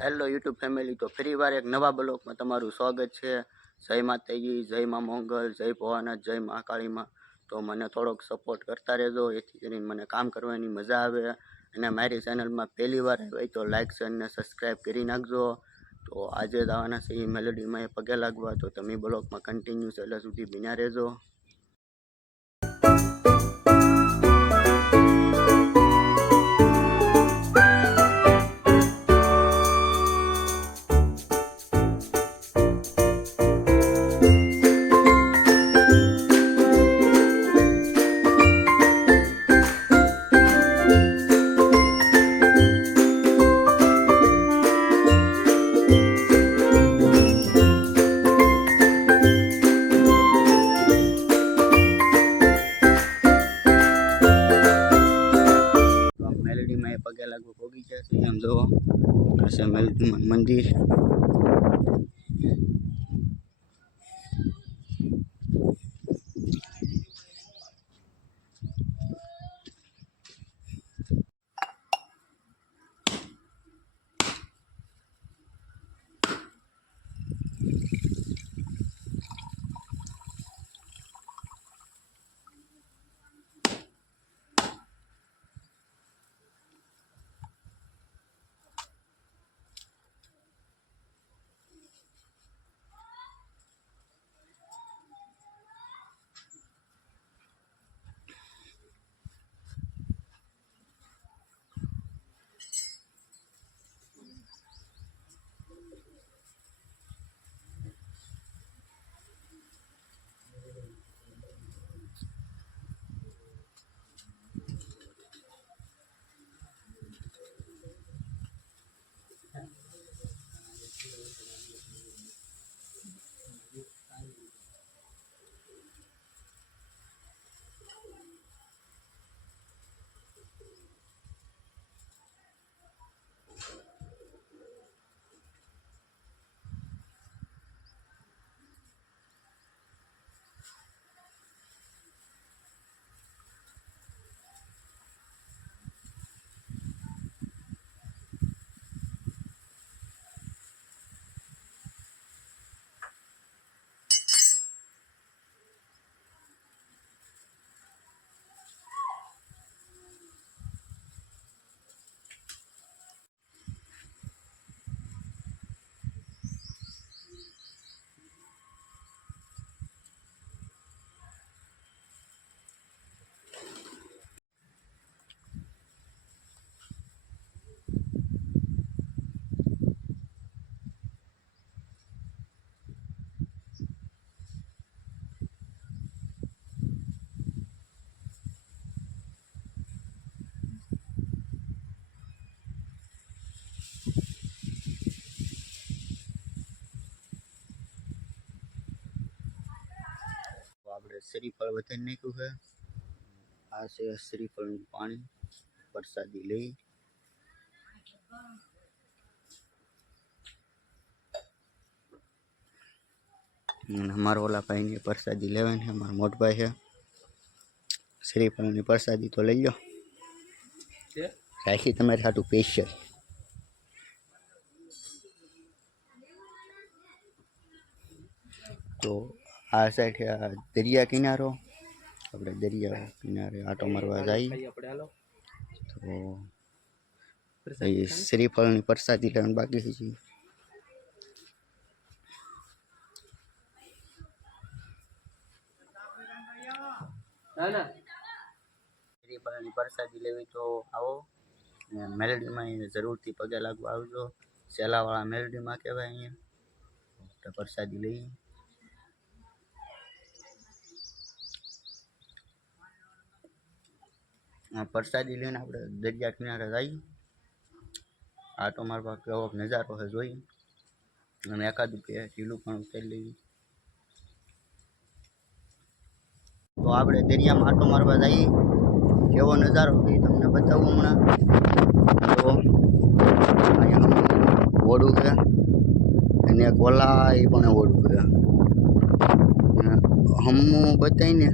Hello YouTube family, તો ફરી વાર એક નવા બ્લોગમાં તમારું સ્વાગત છે. જય માતાજી, જય મા મોંગલ, જય ભવાનાથ, જય મહાકાળીમાં. તો મને થોડોક સપોર્ટ કરતા રહેજો, એથી કરીને મને કામ કરવાની મજા આવે. અને મારી ચેનલમાં પહેલી વાર હોય તો લાઇક શેર અને સબસ્ક્રાઈબ કરી નાખજો. તો આજે જવાના છે એ મેલોડીમાં એ પગે લાગવા, તો તમે બ્લોગમાં કન્ટિન્યુ છેલ્લે સુધી બન્યા રહેજો. મેલોડીમાં એ પગે લાગવા પોગી ગયા છે. એમ જો આ મેલોડીમાં મંદિર. આપણે શ્રીફળ વધારી નાખ્યું છે. આ છે શ્રીફળનું પાણી, પ્રસાદી લઈ. અને અમારા ઓલા ભાઈની પ્રસાદી લેવાની છે, અમારા મોટભાઈ છે. શ્રીફળની પ્રસાદી તો લઈ લો, રાખી તમારે સાટું સ્પેશિયલ. તો આ સાઈડ દરિયા કિનારો, આપણે દરિયા કિનારે આટો મારવા જઈએ. તો એ શ્રીફળની પ્રસાદી લેવાનું બાકી છે. શ્રીફળની પ્રસાદી લેવી તો આવો, મેલડીમાં જરૂરથી પગે લાગવા આવજો. સેલાવાળા મેલડીમાં કહેવાય. અહીંયા પ્રસાદી લઈ. પ્રસાદી લઈને આપણે દરિયા કિનારે જઈએ, આટો મારવા કેવો નજારો છે જોઈ. અને એકાદું કે ઢીલું પણ ઉતારી લેવી. તો આપણે દરિયામાં આટો મારવા જઈએ, કેવો નજારો છે તમને બતાવું હમણાં. તો અહીંયા ઓડું છે અને કોલા એ પણ ઓડું છે. હમું બતાવીને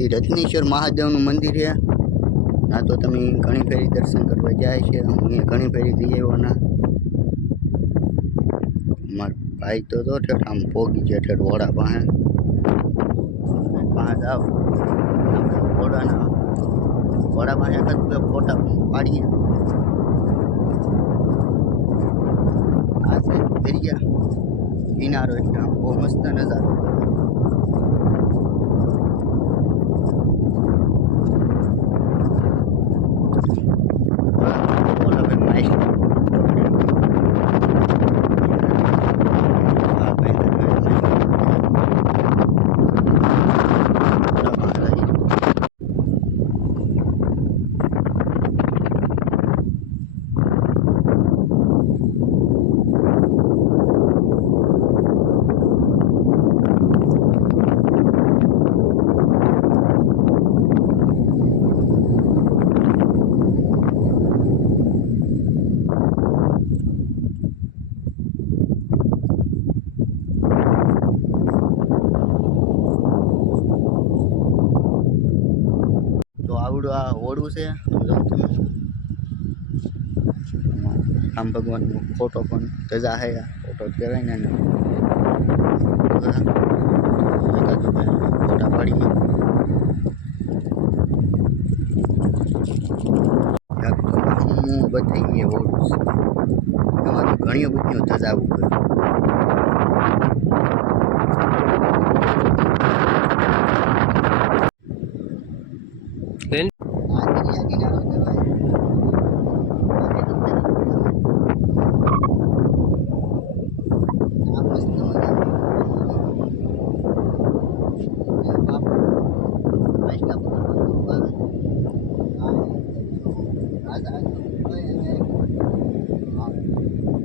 એ રત્નેશ્વર મહાદેવનું મંદિર છે. ના તો તમે ઘણી ફેરી દર્શન કરવા જાય છે. હું ઘણી ફેરી જઈ આવ્યો ના. ભાઈ તો ઠેઠ આમ પોગી છે ઠેઠ વોડા પાસે જાવ વોડા પાસે એકાદ બે ફોટા પાડીએ. આ સાઈડ દરિયા કિનારો એટલે આમ બહુ મસ્ત નજારો. આવડું આ ઓળું છે રામ ભગવાનનો ફોટો પણ ધજા હે. ફોટો કહેવાય ને ફોટા પાડીએ. હું બતાવીએ ઓળું છે એમાં તો ઘણી બધું ધજાવું પડે.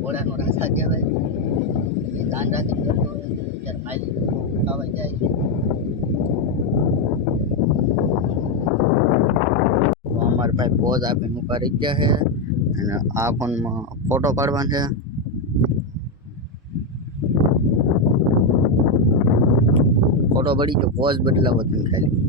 ઘોડાનો રાજા કહેવાય. એ દાન રાતી કરતો હોય ત્યારે માઇલી ખાવા જાય છે. અમારા ભાઈ પોઝ આપીને ઉભા રહી ગયા છે અને આ ફોનમાં ફોટો પાડવાનો છે. ફોટો પડી ગયો, પોઝ બદલાવો તમે ખાલી.